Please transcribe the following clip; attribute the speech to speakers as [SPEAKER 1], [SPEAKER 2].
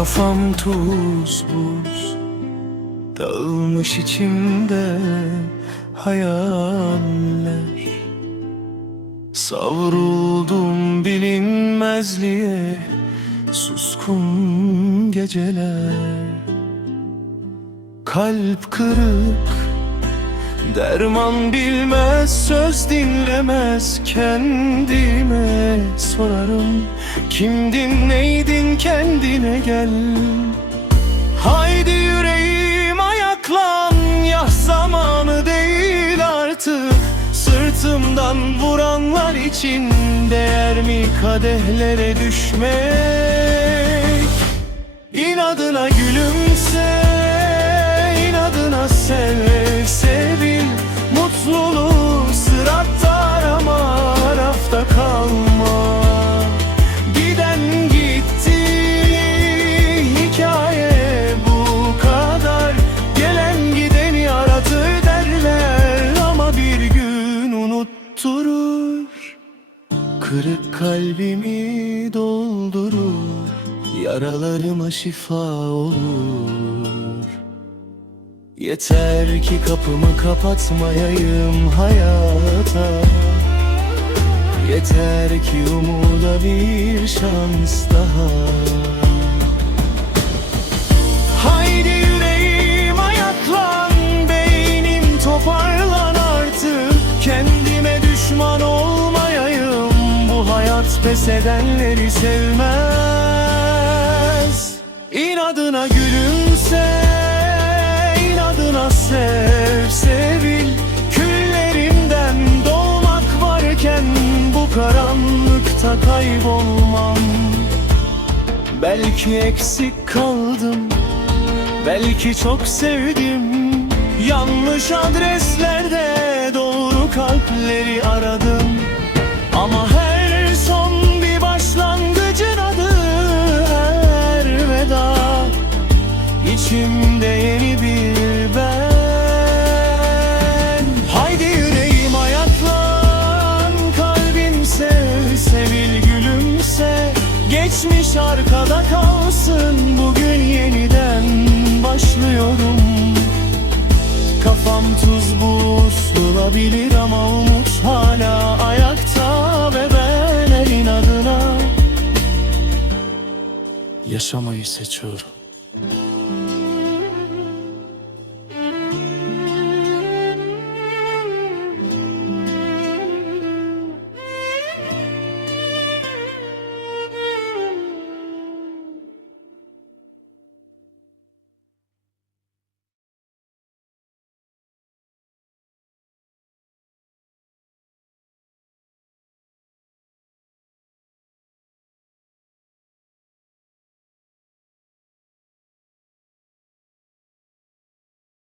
[SPEAKER 1] Kafam tuz buz Dağılmış içimde hayaller. Savruldum bilinmezliğe Suskun geceler. Kalp kırık Derman bilmez, söz dinlemez. Kendime sorarım Kimdin, neydin, kendine gel. Haydi yüreğim ayaklan Yah zamanı değil artık. Sırtımdan vuranlar için Değer mi kadehlere düşmek? İnadına gülümse inadına sev sevil Mutluluğu Kırık kalbimi doldurur Yaralarıma şifa olur. Yeter ki kapımı kapatmayayım hayata. Yeter ki umuda bir şans daha pes edenleri sevmez. İnadına gülümse inadına sev sevil. Küllerimden doğmak varken Bu karanlıkta kaybolmam. Belki eksik kaldım Belki çok sevdim. Yanlış adreslerde doğru kalpleri aradım içimde yeni bir ben. Haydi yüreğim ayaklan Kalbim sev, sevil gülümse. Geçmiş arkada kalsın Bugün yeniden başlıyorum. Kafam tuz buz olabilir ama umut hala ayakta Ve ben el inadına Yaşamayı seçiyorum